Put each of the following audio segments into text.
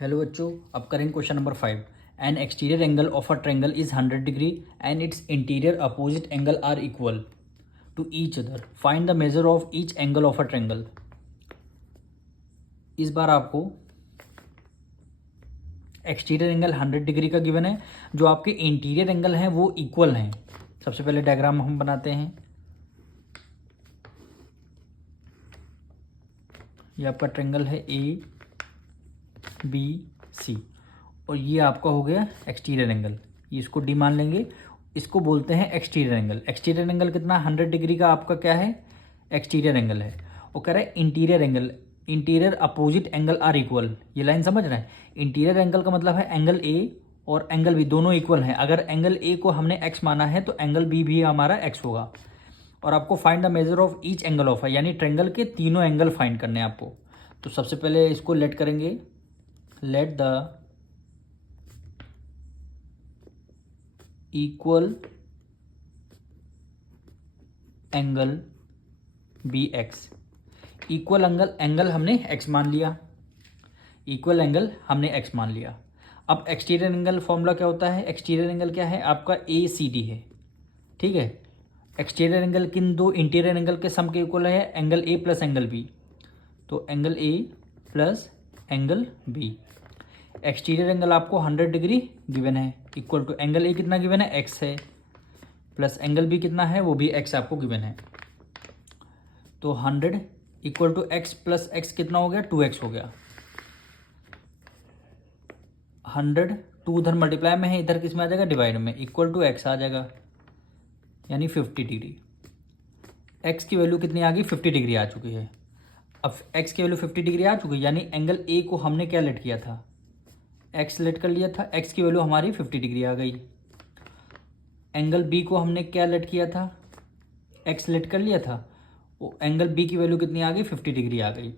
Hello बच्चों, अब करेंगे question number 5। An exterior angle of a triangle is 100 degree and its interior opposite angle are equal to each other. Find the measure of each angle of a triangle. इस बार आपको exterior angle 100 degree का given है, जो आपके interior angle हैं वो equal हैं। सबसे पहले डायग्राम हम बनाते हैं। ये आपका ट्रायंगल है ए बी सी और ये आपका हो गया एक्सटीरियर एंगल। ये इसको डी मान लेंगे, इसको बोलते हैं एक्सटीरियर एंगल। एक्सटीरियर एंगल कितना 100 डिग्री का आपका क्या है, एक्सटीरियर एंगल है। वो कह रहा है interior angle, interior opposite angle are equal. ये लाइन समझ रहे हैं। इंटीरियर एंगल का मतलब है एंगल ए और एंगल बी दोनों इक्वल हैं। अगर एंगल ए को हमने एक्स माना है तो एंगल बी भी हमारा एक्स होगा। और आपको find the measure of each angle of है, यानी ट्रायंगल के तीनों एंगल फाइंड करने हैं आपको। तो सबसे पहले इसको लेट करेंगे, let the equal angle be x. Equal angle हमने एक्स मान लिया, इक्वल एंगल हमने एक्स मान लिया। अब एक्सटीरियर एंगल फॉर्मूला क्या होता है, एक्सटीरियर एंगल क्या है आपका ए सी डी है, ठीक है। एक्सटीरियर एंगल किन दो इंटीरियर एंगल के सम के इक्वल है, angle A plus angle B. तो angle A plus angle B. Exterior angle आपको 100 डिग्री गिवन है, इक्वल टू एंगल ए कितना गिवन है, एक्स है, प्लस एंगल बी कितना है, वो भी एक्स आपको गिवन है। तो 100 equal to x plus x कितना हो गया, 2x हो गया। 100 2 उधर मल्टीप्लाई में है, इधर किस में आ जाएगा, डिवाइड में, इक्वल टू एक्स आ जाएगा, यानी 50 डिग्री। एक्स की वैल्यू कितनी आ गई, 50 डिग्री आ चुकी है। अब एक्स की वैल्यू 50 डिग्री आ चुकी है, यानी एंगल ए को हमने क्या लेट किया था, एक्स लेट कर लिया था, एक्स की वैल्यू हमारी 50 डिग्री आ गई। एंगल बी को हमने क्या लेट किया था, एक्स लेट कर लिया था, वो एंगल बी की वैल्यू कितनी आ गई, 50 डिग्री आ गई।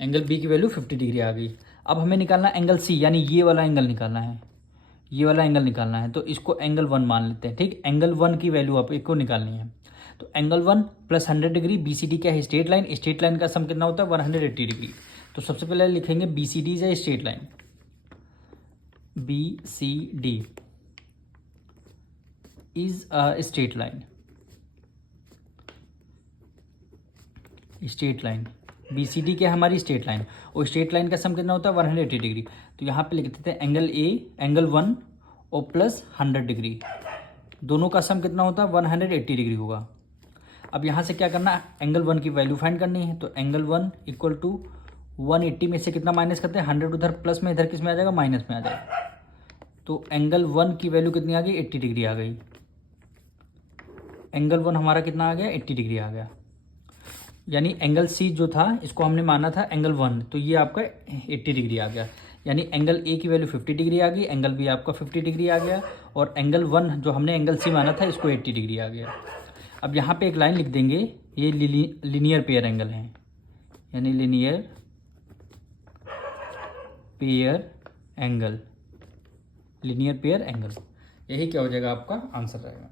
एंगल बी की वैल्यू 50 डिग्री आ गई। अब हमें निकालना एंगल सी, यानी ये वाला एंगल निकालना है, ये वाला एंगल निकालना है। तो इसको एंगल 1 मान लेते हैं, ठीक। एंगल 1 की वैल्यू आप एक को निकालनी है। तो angle 1 plus 100 degree, B C D क्या है, स्ट्रेट लाइन। स्ट्रेट लाइन का सम कितना होता है, 180 डिग्री। तो सबसे पहले लिखेंगे बी सी डी है straight line, B C D is a straight line, straight line. B C D क्या है हमारी स्ट्रेट लाइन, और स्ट्रेट लाइन का सम कितना होता है 180 डिग्री। तो यहाँ पे लिख देते हैं एंगल ए, एंगल 1 और प्लस 100 डिग्री, दोनों का सम कितना होता है 180 डिग्री होगा। अब यहाँ से क्या करना है, एंगल 1 की वैल्यू फाइंड करनी है। तो एंगल 1 इक्वल टू 180 में से कितना माइनस करते हैं, 100 उधर प्लस में, इधर किस में आ जाएगा, माइनस में आ जाएगा। तो एंगल 1 की वैल्यू कितनी आ गई, 80 डिग्री आ गई। एंगल 1 हमारा कितना आ गया, 80 डिग्री आ गया। यानी एंगल सी जो था इसको हमने माना था एंगल 1, तो ये आपका 80 डिग्री आ गया। यानी एंगल ए की वैल्यू 50 डिग्री आ गई, एंगल बी आपका 50 डिग्री आ गया, और एंगल 1 जो हमने एंगल सी माना था इसको 80 डिग्री आ गया। अब यहाँ पे एक लाइन लिख देंगे, ये लीनियर पेयर एंगल है, यानी linear pair angle, linear pair angle. यही क्या हो जाएगा आपका आंसर रहेगा।